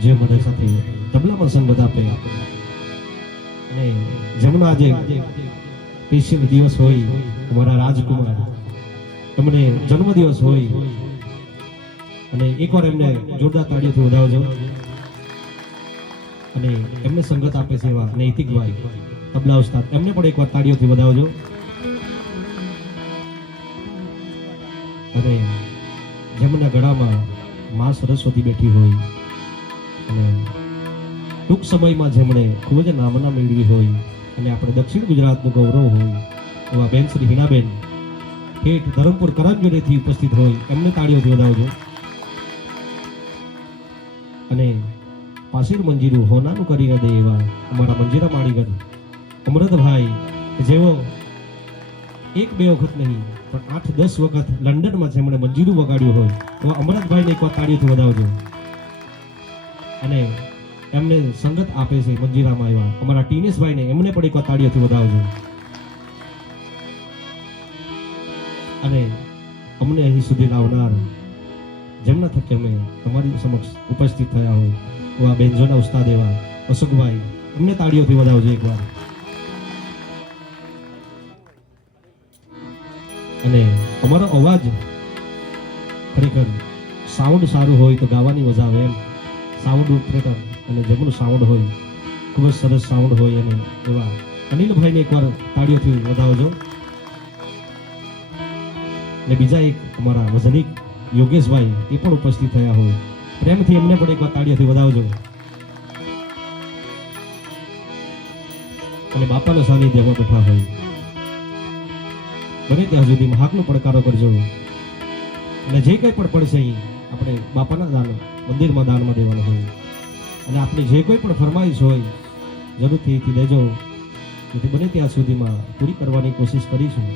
જે મારી સાથે તબલામાં સંગત આપે અને જેમનો આજે સ્પેશિયલ દિવસ હોય અમારા રાજકુમાર એમને જન્મદિવસ હોય અને એકવાર એમને જોરદાર તાળીઓથી વધાવજો અને એમને સંગત આપે છે એવા નૈતિકભાઈ તબલા ઉસ્તાદ એમને પણ એકવાર તાળીઓથી વધાવજો અને જેમના ગળામાં માં સરસ્વતી બેઠી હોય અને ટૂંક સમયમાં જેમણે ખૂબ જ નામના મેળવી હોય અને આપણે દક્ષિણ ગુજરાતનું ગૌરવ હોય એવા બેન શ્રી હિનાબેન ઠેઠ ધરમપુર કરંજોરેથી ઉપસ્થિત હોય એમને તાળીઓથી વધાવજો અને પાસીર મંજીરું હોનાનું કરીને દે એવા અમારા મંજીરા માળીગર અમૃતભાઈ જેવો એક બે વખત નહીં પણ 8-10 વખત લંડનમાં જેમણે મંજીરું વગાડ્યું હોય એવા અમૃતભાઈને એકવાર તાળીઓથી વધાવજો અને એમને સંગત આપે છે મંજીરામાં એવા અમારા ટીનેશભાઈને એમને પણ એકવાર તાળીઓથી વધાવજો અને અમને અહીં સુધી લાવનાર જેમના થકી અમે તમારી સમક્ષ ઉપસ્થિત થયા હોય એવા બેન્જોના ઉસ્તાદ એવા અશોકભાઈ એમને તાળીઓથી વધાવજો એકવાર અને અમારો અવાજ ખરેખર સાઉન્ડ સારું હોય તો ગાવાની મજા આવે એમ સાઉન્ડ ઓપરેટર અને જેમનું સાઉન્ડ હોય ખૂબ જ સરસ સાઉન્ડ હોય અને એવા અનિલભાઈને એકવાર તાળીઓથી વધાવજો અને બીજા એક અમારા વજનિક યોગેશભાઈ એ પણ ઉપસ્થિત થયા હોય પ્રેમથી એમને પણ એકવાર તાળીઓથી વધાવજો અને બાપાના સાનિધ્યમાં બેઠા હોય બને ત્યાં સુધી મહાકનો પડકારો કરજો અને જે કંઈ પણ પડશે અહીં આપણે બાપાના દાન મંદિરમાં દાનમાં દેવાનું હોય અને આપણી જે કોઈ પણ ફરમાઈશ હોય જરૂરથી અહીંથી લેજો જેથી બને ત્યાં સુધીમાં પૂરી કરવાની કોશિશ કરીશું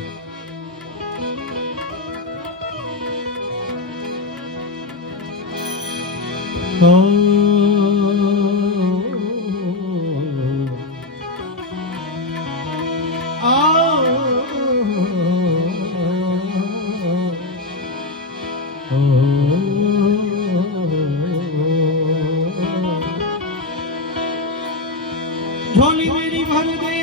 झोली मेरी भर दे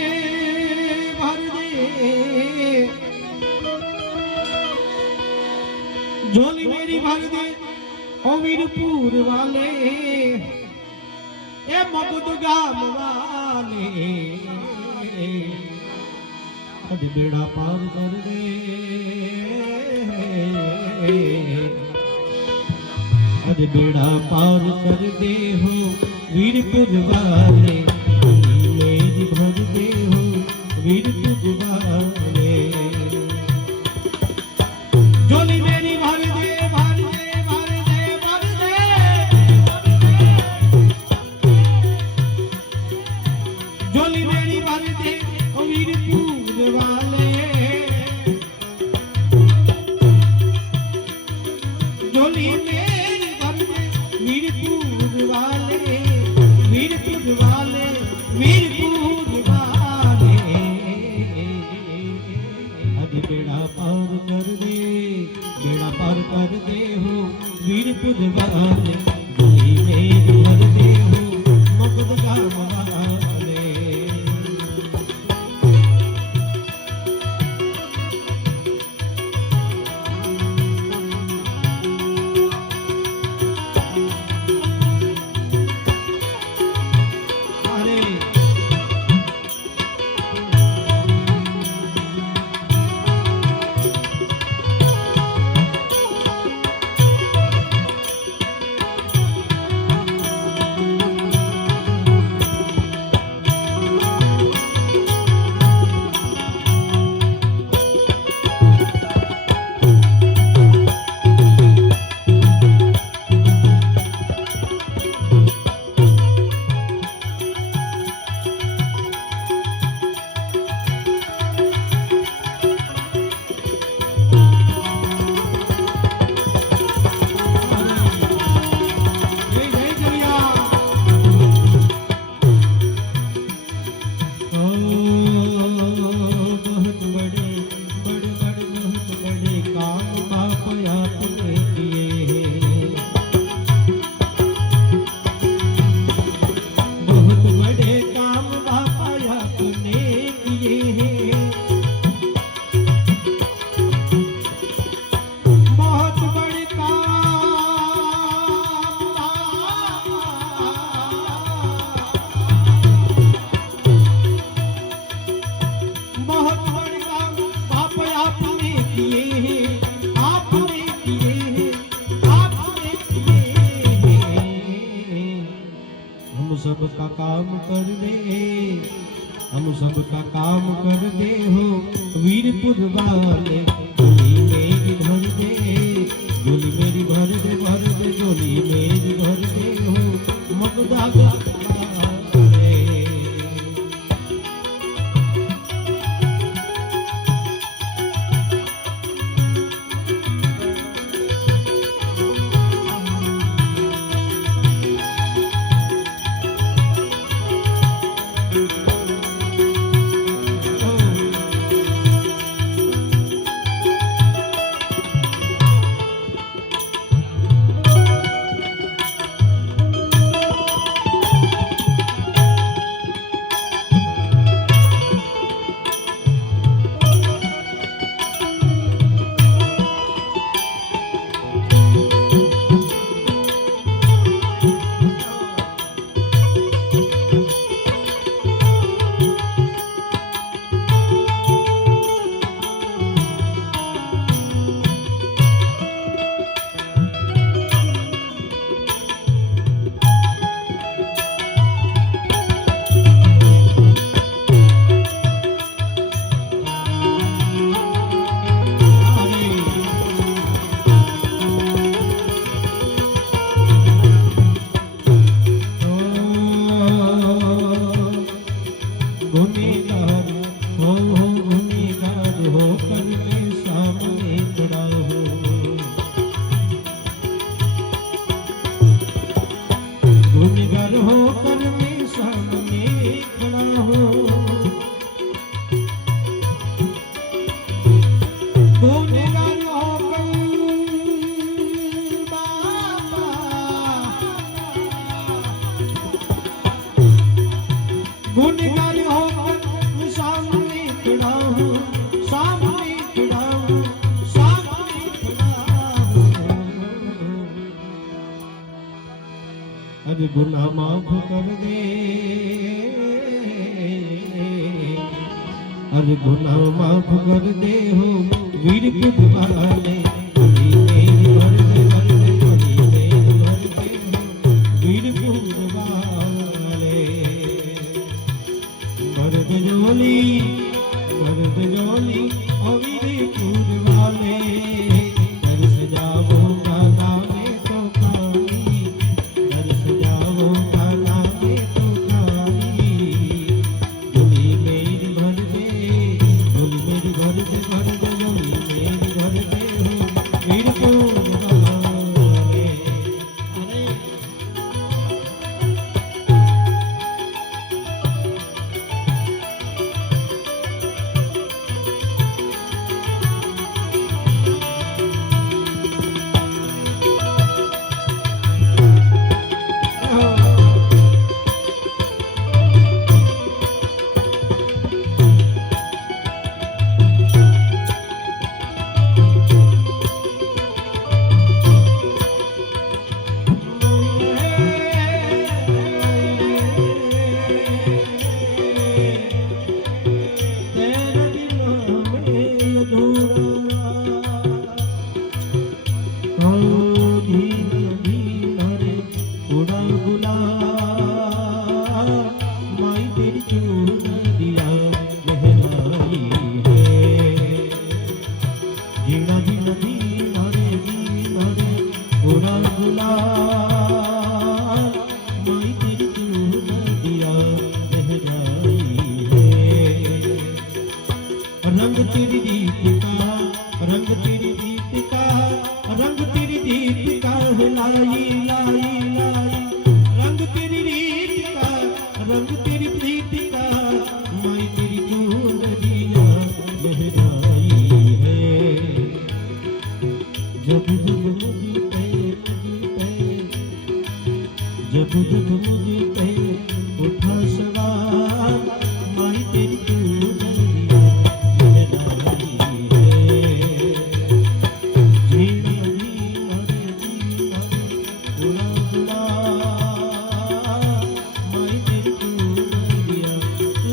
झोली मेरी भर दे ओ वीरपुर वाले ए मगध गाम वाले अज बेड़ा पार कर दे अज बेड़ा पार कर दे हो वीरपुर वाले मेरी भर दे हो वीरपुर वाले झोली मेरी भर दे भर दे भर दे भर दे झोली मेरी भर दे ओ वीरपुर वाले झोली मेरी भर दे वीरपुर वाले वीरपुर वाले वीरपुर वाले सबका काम कर दे, हम सबका काम कर दे हो वीरपुर वाले। झोली मेरी भर दे, झोली मेरी भर दे, भर दे झोली मेरी भर दे हो मगदा वाले। गुनगार होकर सामने खड़ा हूँ, सामने खड़ा हूँ, सामने खड़ा हूँ। अरे गुनाह माफ कर दे, अरे गुनाह माफ कर दे हो वीरपुर वाले। झोली मेरी भर दे, भर दे झोली मेरी भर दे हो वीरपुर वाले। भरत झोली, भरत झोली ओ वीरपुर वाले। तरस जाऊंगा नामे तो खाली, तरस जाऊंगा नामे तो खाली। झोली मेरी भर दे, झोली मेरी भर दे, भर दे झोली मेरी भर दे हो वीरपुर वाले। अरे रंग तेरी दीपिका, रंग तेरी दीपिका, रंग तेरी दीपिका है लाई लाई लाई। रंग तेरी दीपिका, रंग तेरी दीपिका, माई तेरी चूनरिया लहराई है। जब जब मुझे पे, जब जब मुझे पे उठा सवार, माई तेरी चूनरिया लहराई है। झील बुरा बुरा, माई तेरी चूनरिया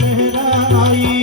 लहराई।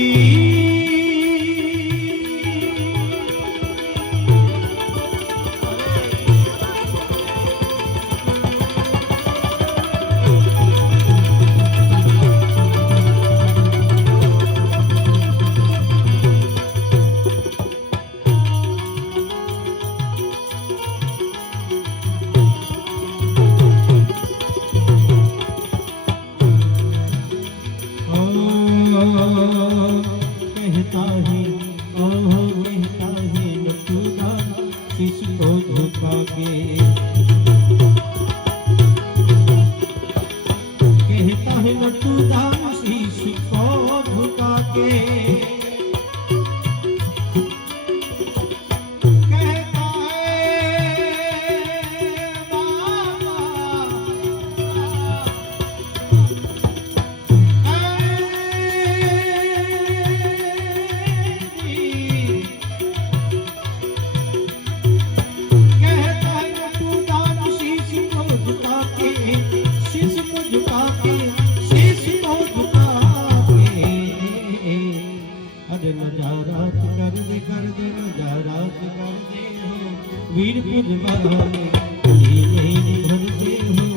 तू दाम शीश को झुका के कहता है बाबा नजारात कर दे नजारात कर दे हो वीर पुरवाले भर दे हो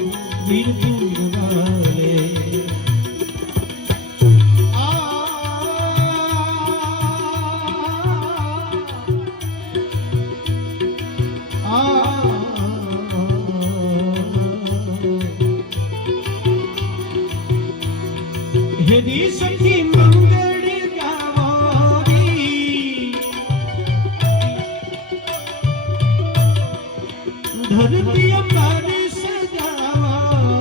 वीर पुरवाले हेरी सखी मंगल गावोरी धरती अंबर सजावारी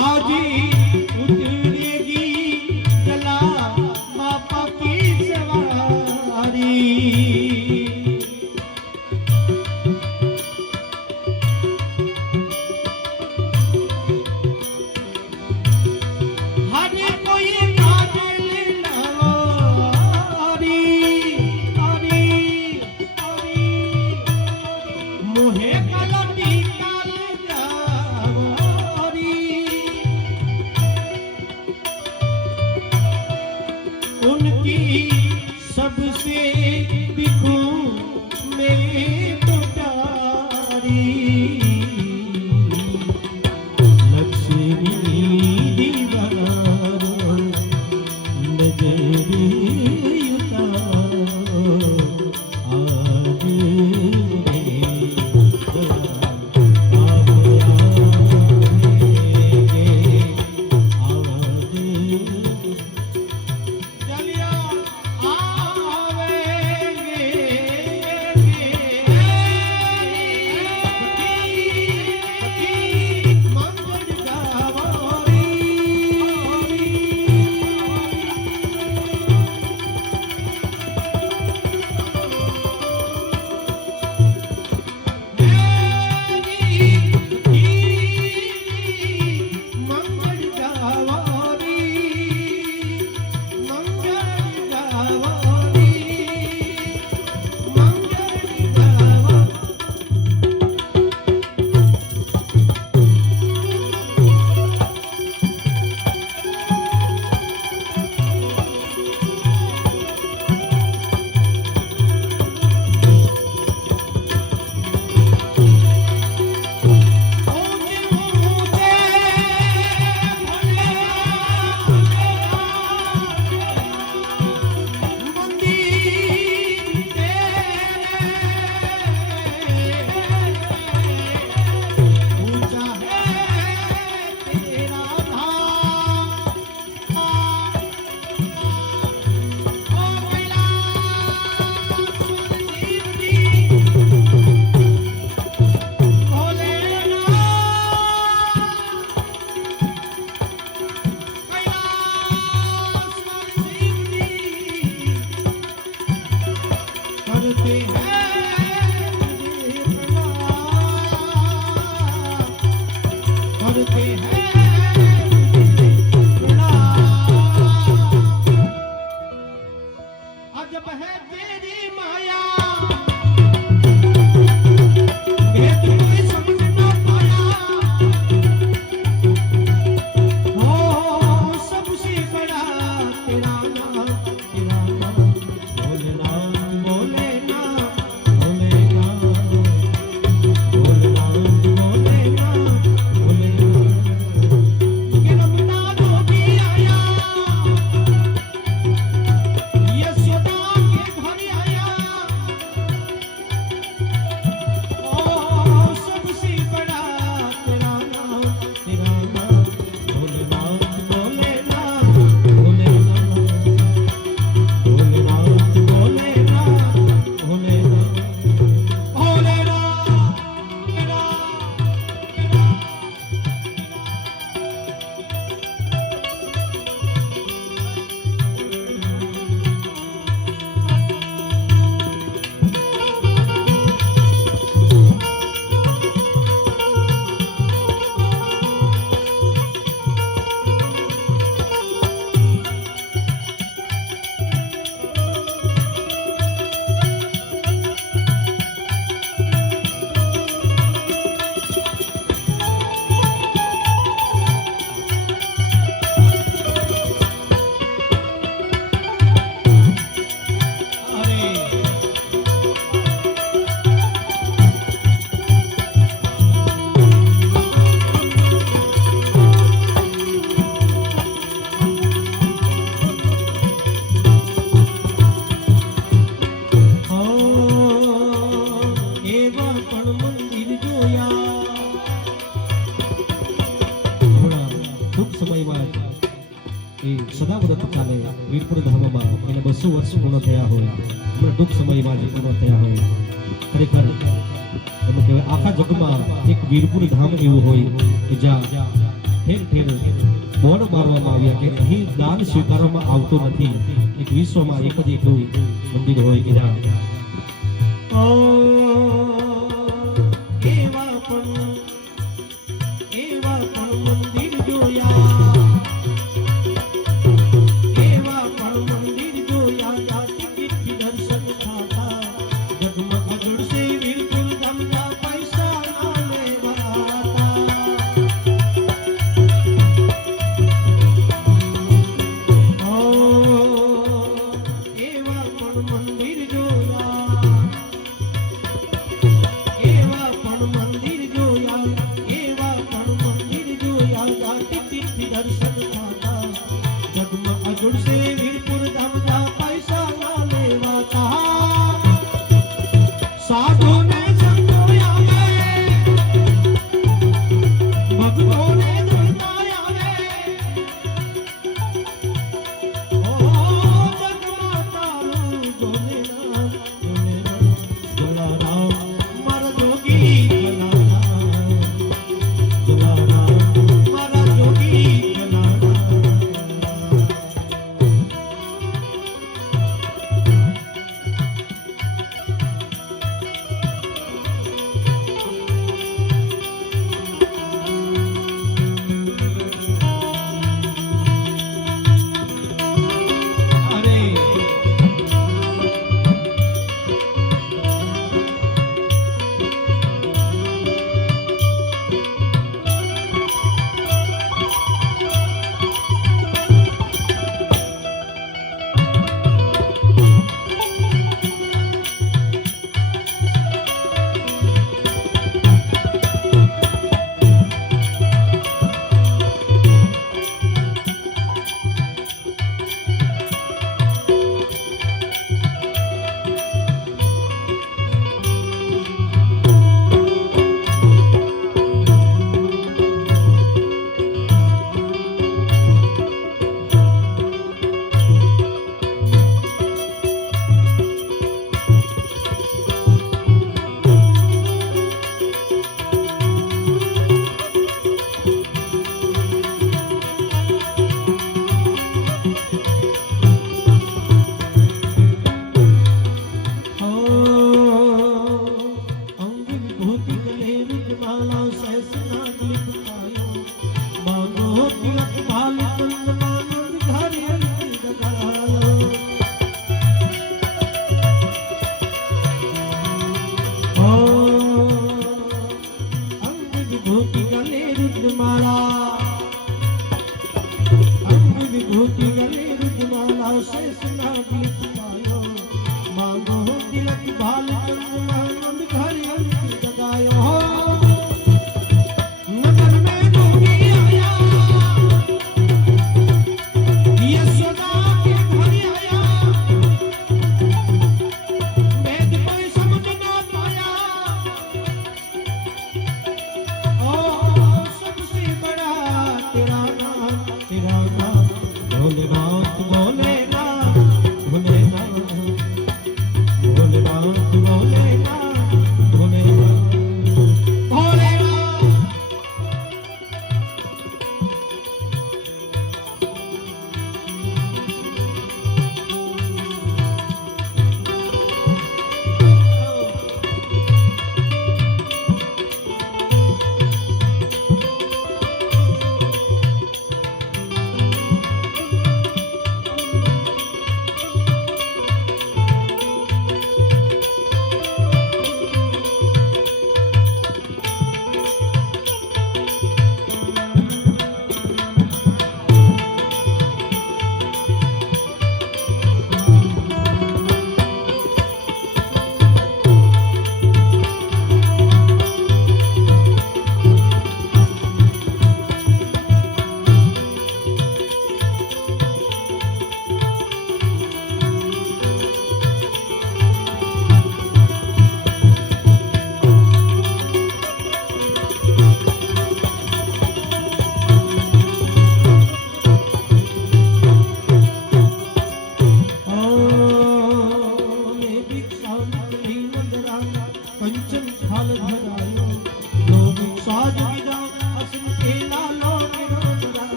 आज उतरेगी गला बापा की सवारी उनकी सबसे दिखूं मैं तो प्यारी लक्ष्मी दीवारों नजर उतारो आज વ્રત ચાલે વીરપુર ધામમાં એને 200 વર્ષ પૂર્ણ થયા હોય હમણાં ટૂંક સમયમાં જે પૂર્ણ થયા હોય ખરેખર એમ કહેવાય આખા જગમાં એક વીરપુર ધામ એવું હોય કે જ્યાં ઠેર ઠેર બોર્ડ મારવામાં આવ્યા કે અહીં દાન સ્વીકારવામાં આવતું નથી એક વિશ્વમાં એક જ એટલું મંદિર હોય કે જ્યાં એવા પણ મંદિર જોયા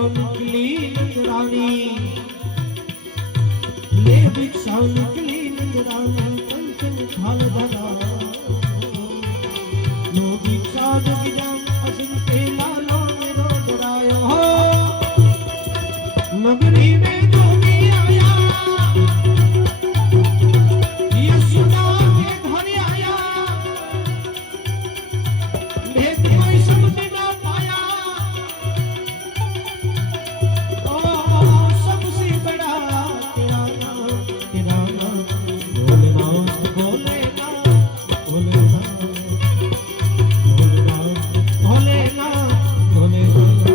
निकली नंदरानी ले भिक्षा निकली नंदरानी कंचन थाल धरा नो भिक्षा जोगी जान असिन के लालो मेरो डरायो हो नगरी में जो भी आया यशोदा के घर आया भेद कोई समझ ना पाया ओ सबसे बड़ा तेरा नाम भोलेनाथ भोलेनाथ भोलेनाथ भोलेनाथ भोलेनाथ भोलेनाथ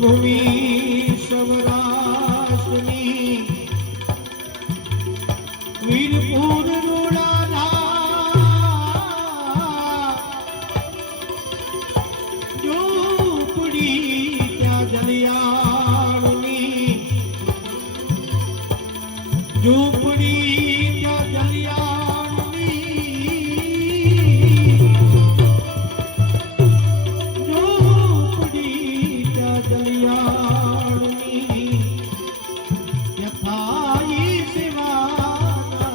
भूमि सवरासनी वीरपुर रोड़ा झोपड़ी क्या जलियानी झोपड़ी क्या जलियानी झोपड़ी क्या जलियानी यथाई सिवाना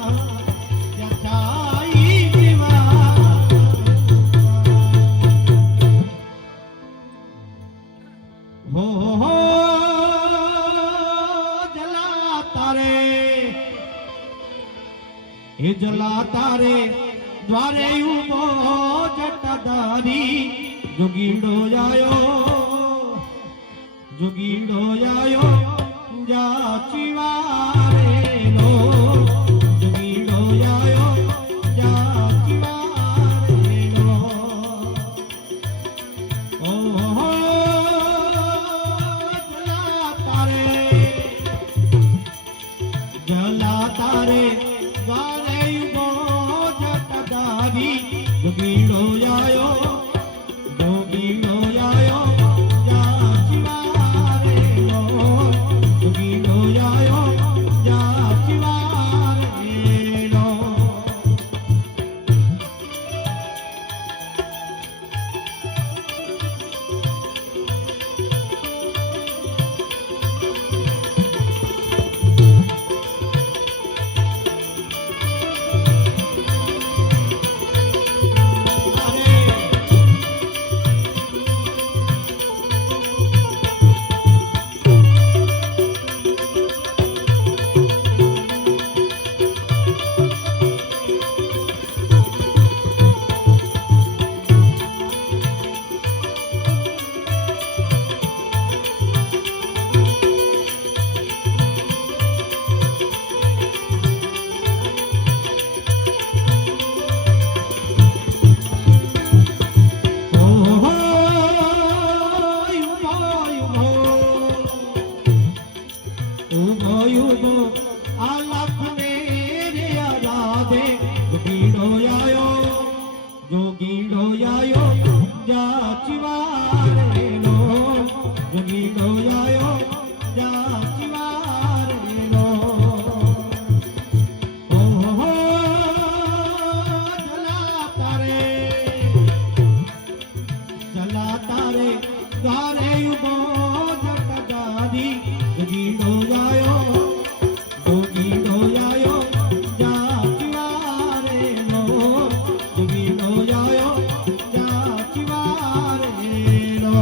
यथाई सिवाना हो जलाता रे ये जलाता रे द्वारे उबो जटाधारी जोगीड़ो आयो जाचीवारे लो તારે દ્વારે ઉભો જટધારી જોગીડો આયો જોગીડો આયો જા શિવારે નો જોગીડો આયો જા શિવારે નો જોગીડો આયો જા શિવારે નો જોગીડો આયો જા શિવારે નો ઓહો જલા તારે દ્વારે ઉભો જટધારી જોગીડો આયો જોગીડો આયો જા શિવારે નો જોગીડો આયો જા શિવારે નો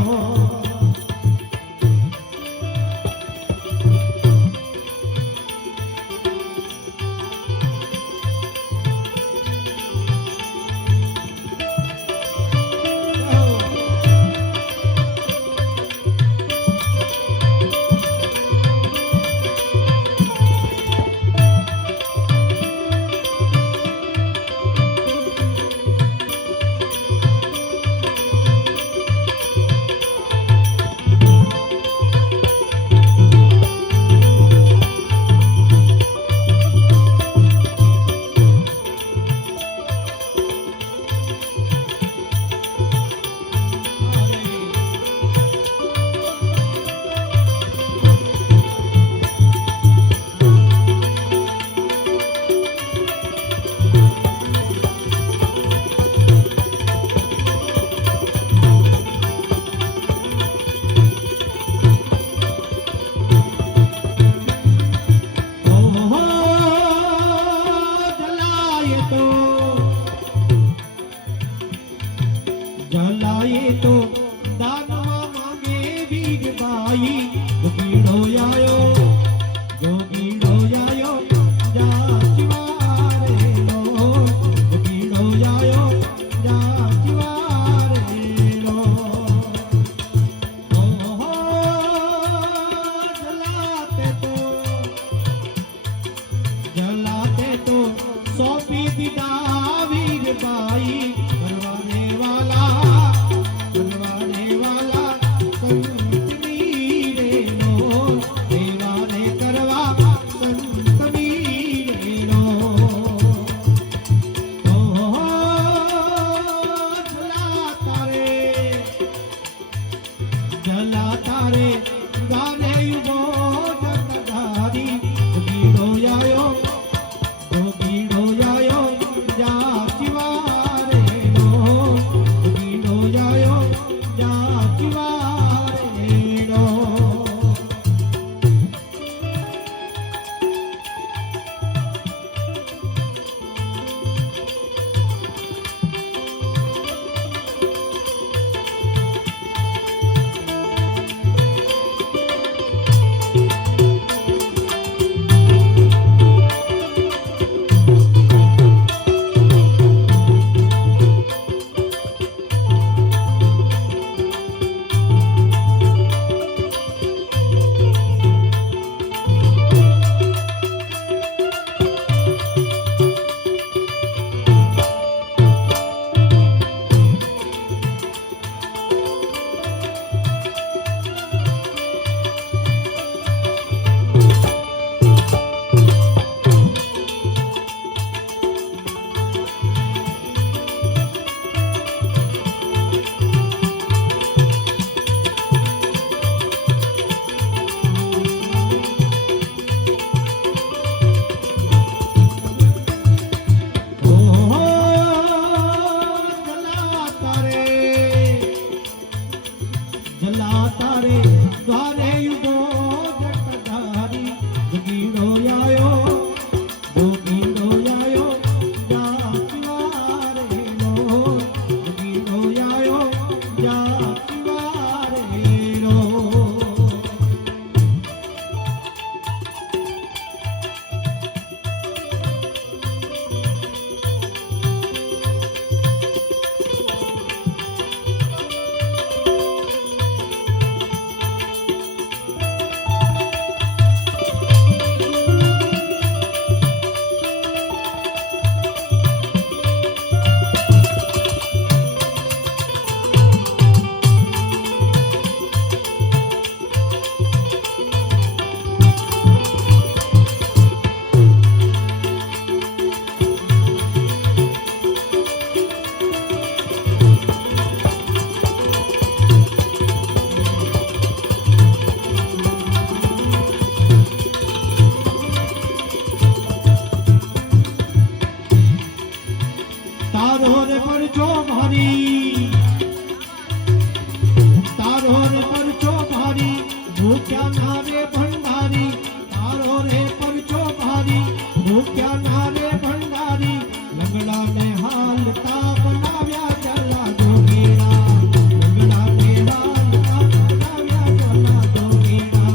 જલાએ તો દાનવા માંગે વીરબાઈ જોગીડો આયો જોગીડો આયો જા શિવારે નો જોગીડો આયો જા શિવારે નો ઓહો જલાતે તો સોંપી દીધા વીરબાઈ કરવાને વાલા જલા તારે ગાને ઉભો જટધારી જોગીડો આયો જા શિવારે ભૂખ્યા નારે ભંડારી લંગડા ને હાલતા બનાવ્યા જલા જોગીડા લંગડા ને હાલતા બનાવ્યા જલા જોગીડા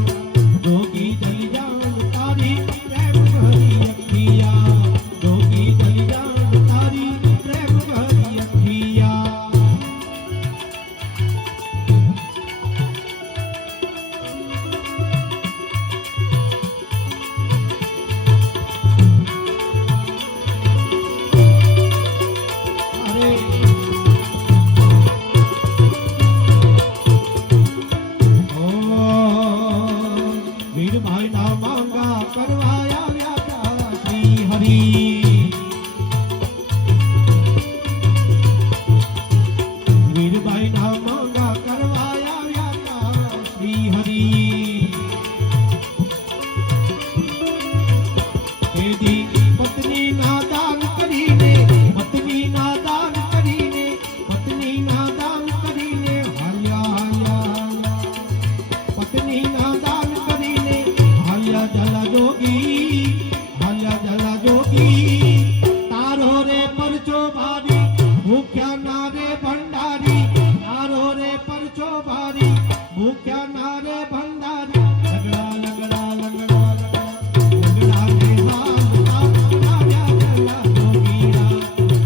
જોગી જલી જાન તારી પ્રેમ ભરી અખિયા જોગી જલી જાન તારી પ્રેમ ભરી અખિયા વીરભાઈ ના માંગા કરવા આવ્યા તા શ્રી હરિ વીરભાઈ ના માંગા કરવા આવ્યા તા શ્રી હરિ તેદી પત્ની ના દાન કરીને પત્ની ના દાન કરીને પત્ની ના દાન કરીને હાલ્યા હાલ્યા પત્ની ના દાન કરીને હાલ્યા જલા જોગી હાલ્યા જલા જોગી તારો રે પરચો ભારી ભૂખ્યા ના રે ભંડારી તારો રે પરચો ભારી ભૂખ્યા ના રે ભંડારી લગડા લગડા લગડા લગડા ને હાલતા બનાવ્યા જલા જોગીડા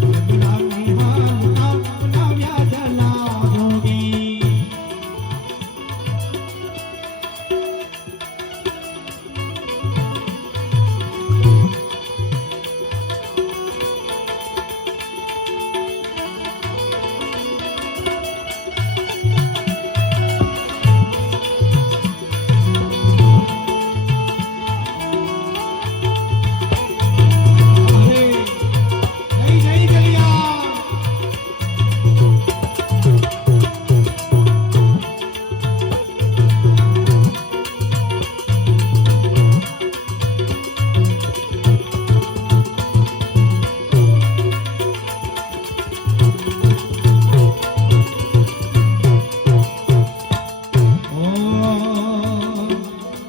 લગડા ને હાલતા બનાવ્યા જલા જોગી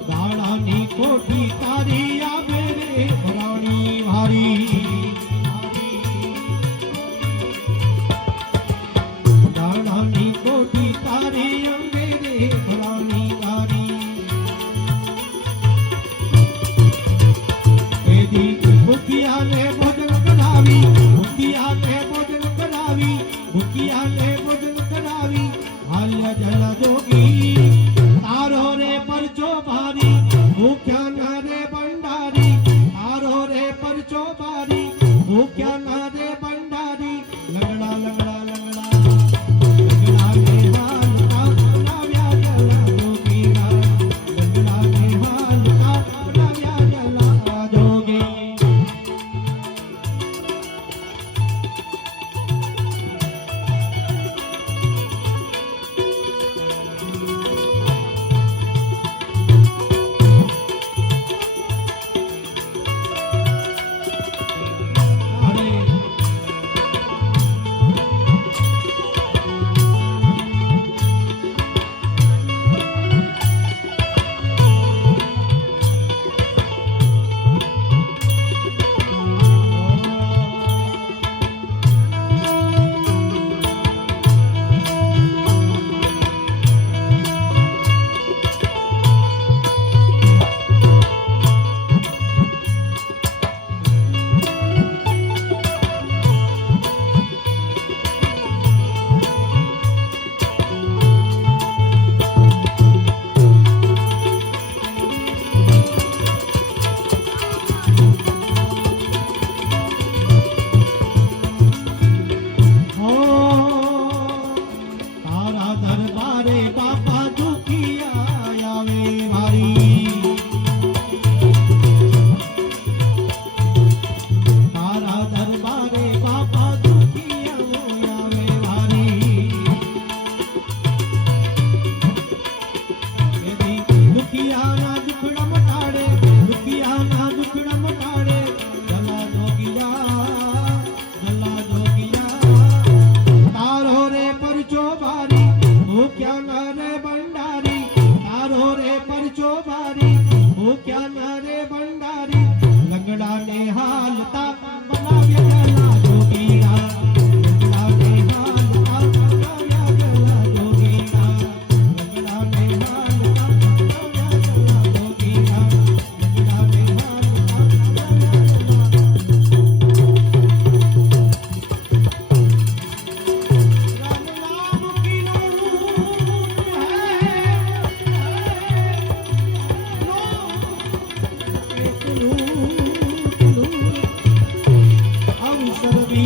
દાડાની કોઠી તારી આવે રે ભરાણી ભારી દાડાની કોઠી તારી અંગે રે ભરાણી ભારી તેદી ભૂખિયાને ભોજન કરાવી ભૂખિયાને ભોજન કરાવી ભૂખિયાને ભોજન કરાવી હાલ્યા જલા જોગી તારો રે પરચો ભારી ભૂખ્યા ના રે ભંડારી તારો રે પરચો ભારી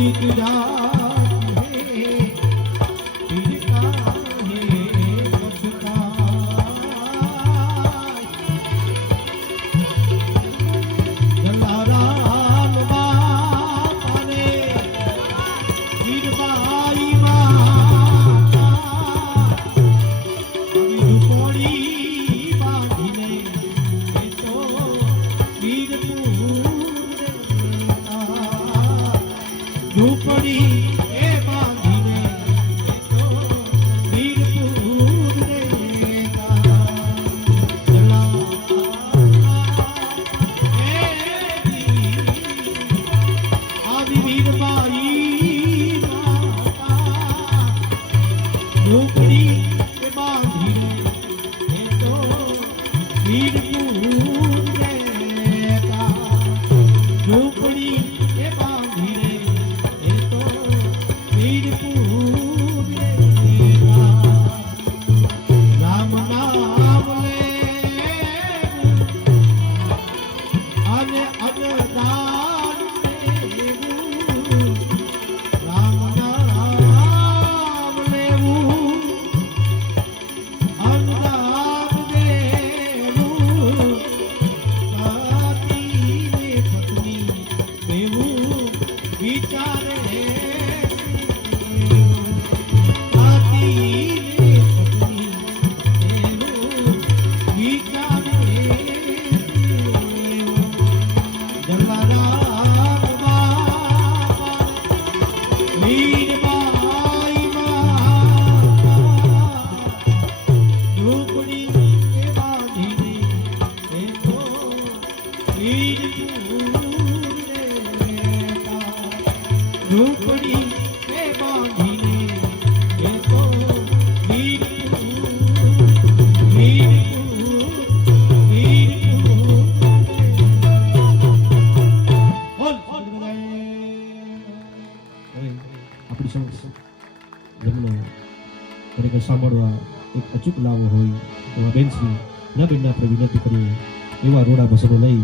बीत जाती है फिर काहे पछताए। जलाराम बापा ने वीरबाई माता ઝૂંપડી બાંધીને એ તો વીરપુર ઝૂંપડી એ બાંધીને એ તો વીરપુર આવી વીરબાઈ માતા ઝૂંપડી એ બાંધીને એ તો વીરપુર રહેતા ઝૂંપડી એ બાંધીને એ તો વીરપુર રહેતા રામ નામ લેવું અને અજદાન લેવું રામ નામ લેવું અનુદાન દેવું પતિને પત્ની દેવું વિચારે પતિને પત્ની દેવું વિચારે જલારામ બાપા વીરબાઈ માતા ઝૂંપડી એ બાંધીને એ તો વીરપુર રહેતા ઝૂંપડી એ બાંધીને એ તો વીરપુર આપણી સમક્ષ જેમનો ખરેખર સાંભળવા એક અચૂક લાવો હોય એવા બેનશ્રી ના બેનને આપણે વિનંતી કરીએ એવા રોડા ભસનો લઈ